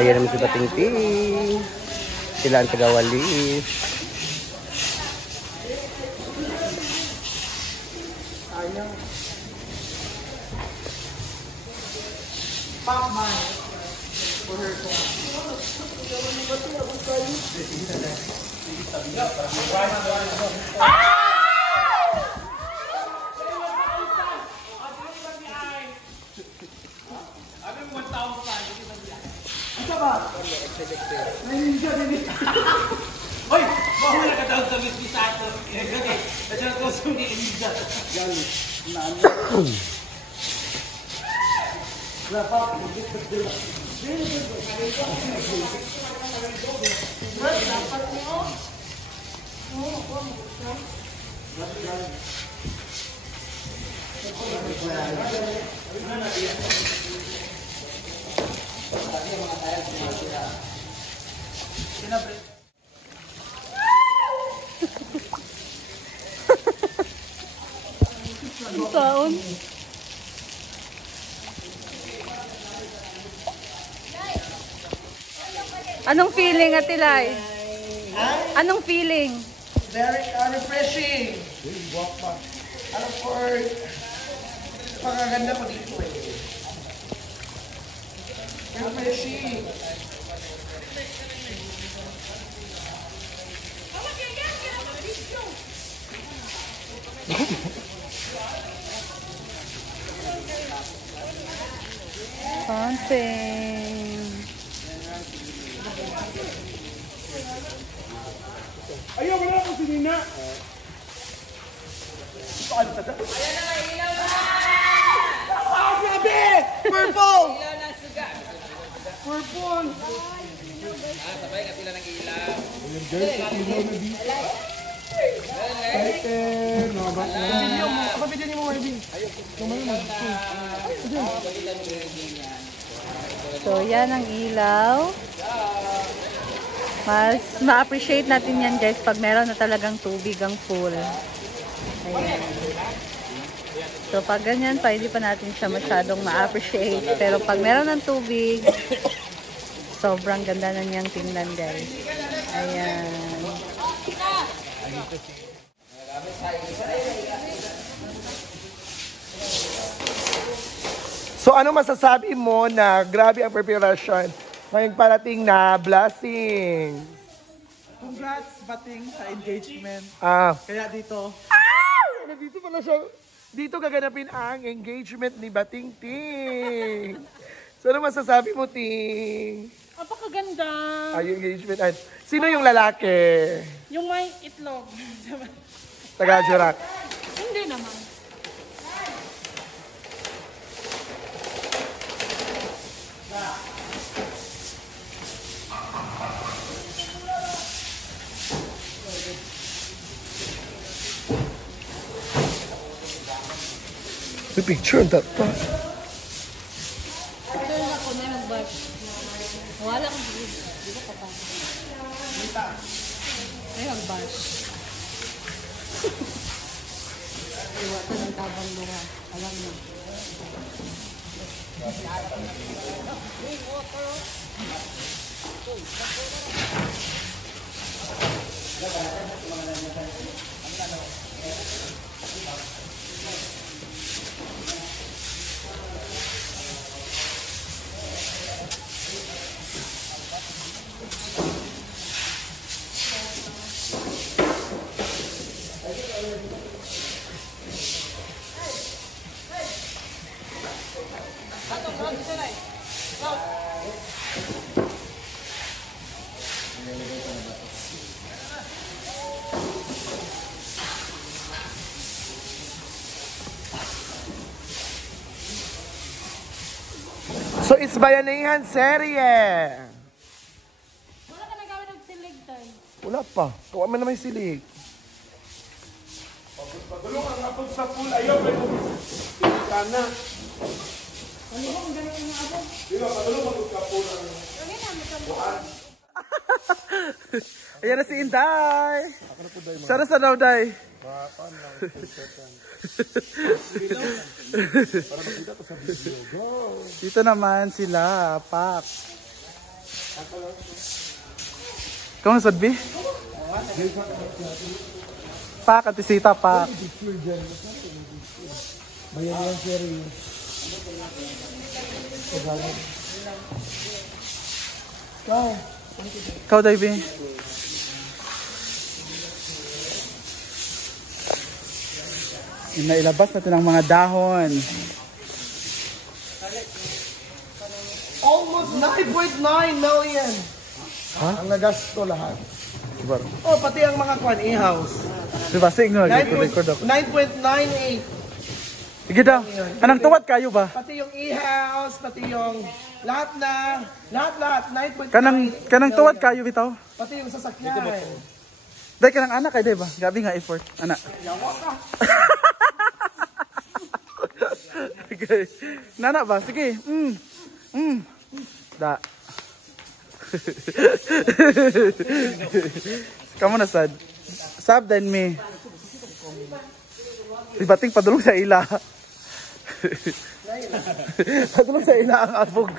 Ayan naman si Batingting. Sila ang tagawalis. Hoy! Mahula ka daw sa whisky sa ato. Okay. Nandiyan ko sa ni Inja. Taon. Anong feeling, Ate Lai? Anong feeling? Very refreshing. Ano for pagkaganda ko dito eh. Refreshing. Fountain. Ayaw, wala akong sinina. Ayan na, ilaw na! Ah, grabe! Purple! Ilaw na suga. Purple! Sabay ka sila ng ilaw. Ayan guys, ilaw na dito. Tighten! Pabidyo mo, pabidyo niyo mo, Marvin. So, yan ang ilaw. Mas ma-appreciate natin yan, guys, pag meron na talagang tubig ang pool. Ayan. So, pag ganyan pa, hindi pa natin siya masyadong ma-appreciate. Pero pag meron ng tubig, sobrang ganda na niyang tingnan, guys. Ayan. So ano masasabi mo na grabe ang preparation ngayong parating na blessing? Congrats, Bating, sa engagement. Kaya dito. Dito pala siya. Dito gaganapin ang engagement ni Bating Ting. So ano masasabi mo, Ting? Napakaganda. Ay, engagement. Ay, sino yung lalaki? Yung may itlog. Taga-Jurak. Hindi naman. May picture that pa. Ito na ako na mag-bash. Wala kang bigod. Di ba kapag? Ay, mag-bash. Iwatan ng tabang luha. Alam mo. So, Isbayanihan serye. Wala ka nagawin ng silig tayo. Wala pa. Kawa man na may silig. Pagulong ang apod sa pool. Ayaw, may kana. Ano ba ang gano'n yung apod? Diba, pagulong ang sa pool. Ayan na si Inday. Sana sa daw, Day. Mapan lang. Dito naman sila, Pak. Kamu na sadbi? Pak, atisita, pak. Bayan yan, Sherry. Ikaw, Davey. Inailabas natin ang mga dahon. Almost 9.9 million. Ang nagasto lahat. Diba? Oh, pati ang mga kwan, e-house. Diba? Signal, record ako. 9.98. Sige daw. Anong tuwad kayo ba? Pati yung e-house, pati yung lahat na, lahat, 9.9. Kanang tuwad kayo bitaw? Pati yung sasakyan. Dahil kanang anak kayo, diba? Gabi nga effort. Anak. Okay. Nana ba? Sige. Da. Kamu na sad. Sab din me. Ibating padulong sa ila. Padulong sa ila ang abog.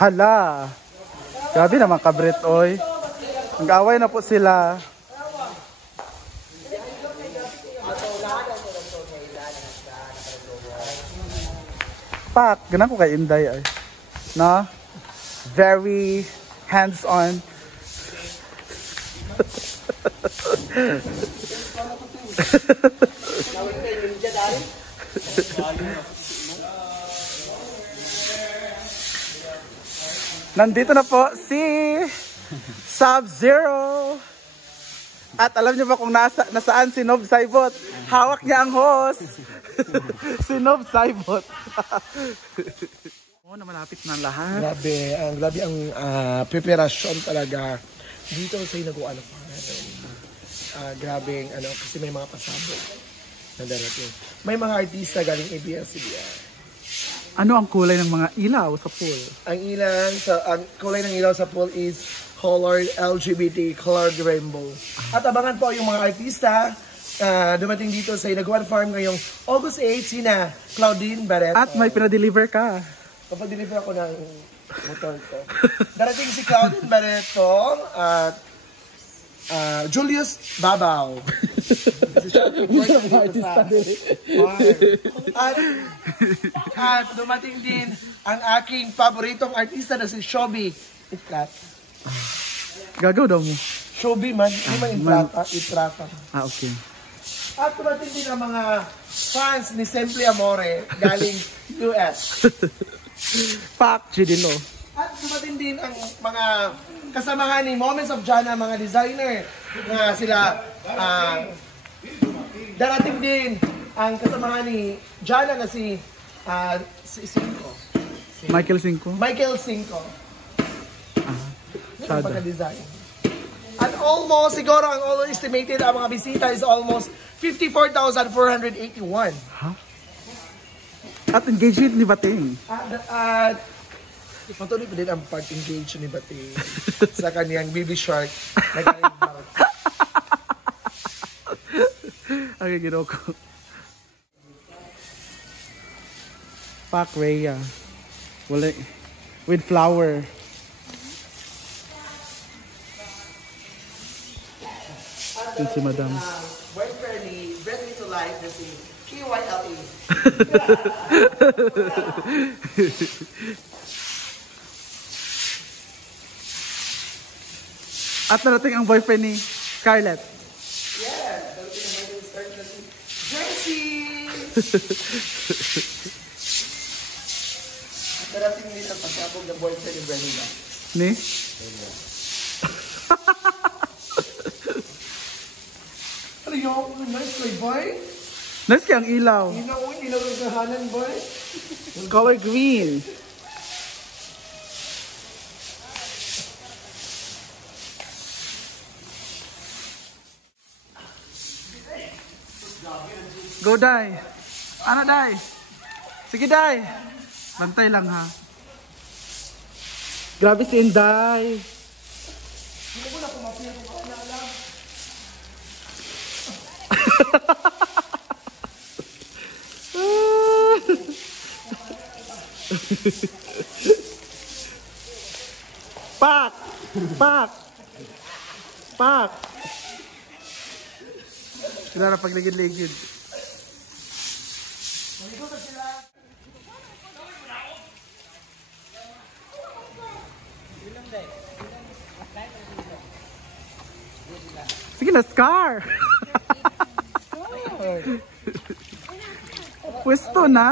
Hala. Grabe naman kabrit, oy. Nag-away na po sila. Pak, ganun ko kay Inday ay. No? Very hands-on. Nandito na po si Sub-Zero. At alam niyo ba kung nasaan si Nob Saibot? Hawak niya ang host. Si Nob Saibot. Oh, na malapit na lahat. Grabe ang preparasyon talaga. Dito sa inaguan ko. Grabe kasi may mga pasabog na darating. May mga artista galing ABS-CBN. Ano ang kulay ng mga ilaw sa pool? Ang kulay ng ilaw sa pool is colored LGBT, colored rainbow. At abangan po yung mga artista dumating dito sa Inaguan Farm ngayong August 8, sina Claudine Barreto. At may pinadeliver ka. Papadeliver ako ng motor ko. Darating si Claudine Barreto at Julius Babaw. At dumating din ang aking paboritong artista na si Shobi Itrat. Gagaw daw mo. Shobi man, hindi man Itrata. Ah, okay. At dumating din ang mga fans ni Simply Amore galing US. Pak, Chidilo. At dumating din ang mga kasamahan ni Moments of Jana, mga designer na sila. Darating din ang kasamahan ni Jana na si Cinco. Michael Cinco. Michael Cinco. Sada. Pagka-design. At almost, siguro ang all estimated ang mga bisita is almost 54,481. Ha? At engagement ni Bating. At matuloy pa din ang pag-engage ni Bating sa kanyang baby shark na galing. Okay, ginawa ko. Pak Rhea. Wala. With flower. Ito si Madam. Boyfriend ni Ready to Life na si KYLE. At narating ang boyfriend ni Scarlett. Yes, Jessie! Darating din ang pagsabog ng boyfriend ni Brenda. Ni? Ano yung nice boy, boy? Nice kaya ang ilaw. Ilaw ng kahanan, boy. Color green. Go, Day. Ano, Day? Sige, Day. Bantay lang, ha? Grabe si Inday. Pak! Pak! Pak! Sila na pagligid-ligid. Sige na, Scar! Pwesto na!